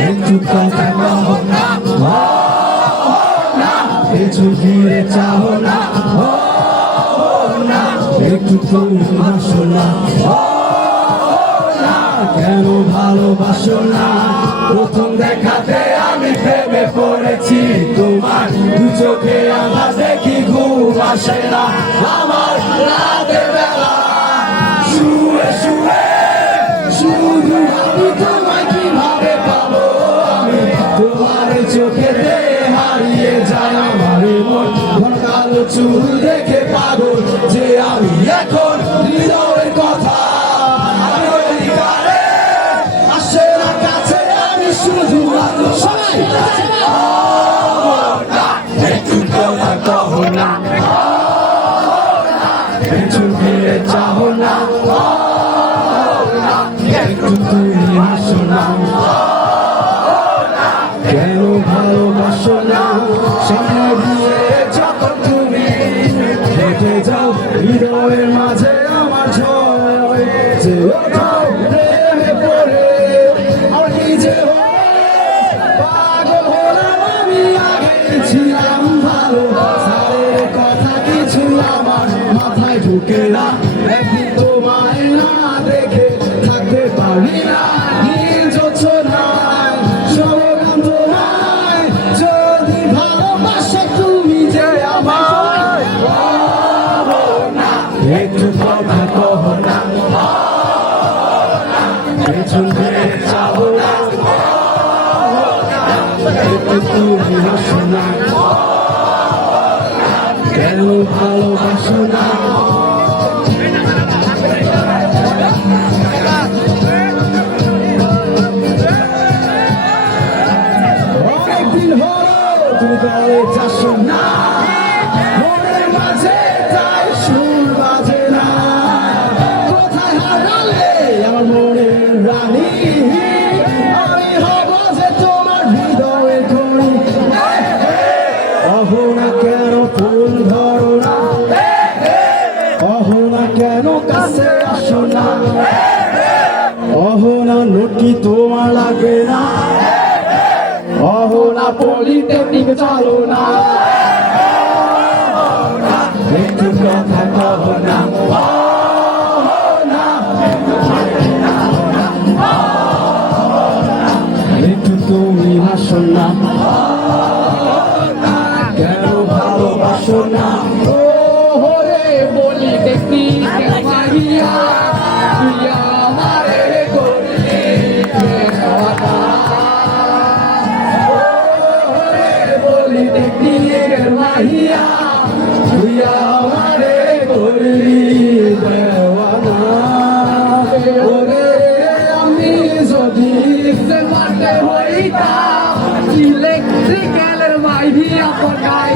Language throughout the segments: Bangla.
একটু কথা কহ না কিছু না একটু ভাসো না কেন ভালোবাসো না প্রথম দেখাতে আমি প্রেমে পড়েছি তোমার দু চোখে আমার দেখি ঘুম আসে না আমার তোমার চোখেতে হারিয়ে যায় আমার মন। ঘন চুল দেখে পাগল যে আমি এখন হৃদয়ের কথা। আসে না কাছে আমি শুধু সবাই কথা কহো না, একটু তুমি হাসো না কেন ভালোবাসো না? সামনে দিয়ে যখন তুমি হেঁটে যাও, হৃদয়ের মাঝে আমার ঝয় যে ছিলাম ভালো। সারের কথা কিছু মাথায় ঢুকে না। তোমায় না দেখে থাকতে পারি না। হাসো না। কেন ভালোবাসো না নোটি তোমার লাগে না। অহো না পলিটেকনিক চলো না। একটু কথা কহ না। মাহিয়া তুই আমারে করলি আমি যদি মারতে হইতাম ইলেকট্রিক্যালের মাইরিয়া পকাই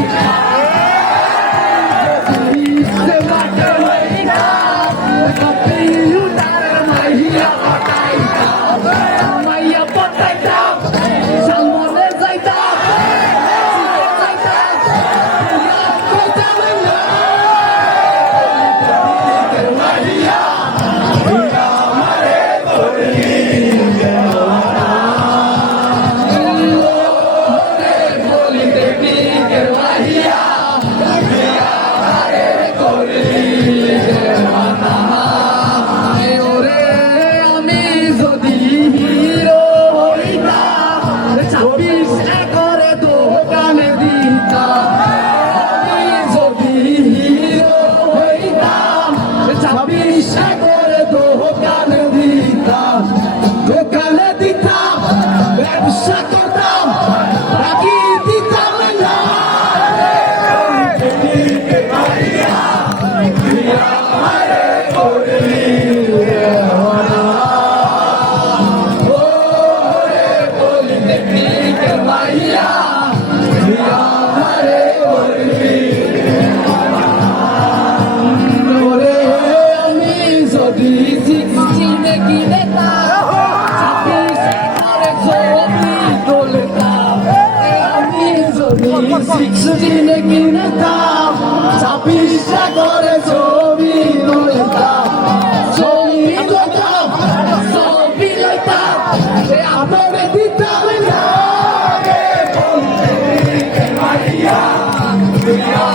Maria.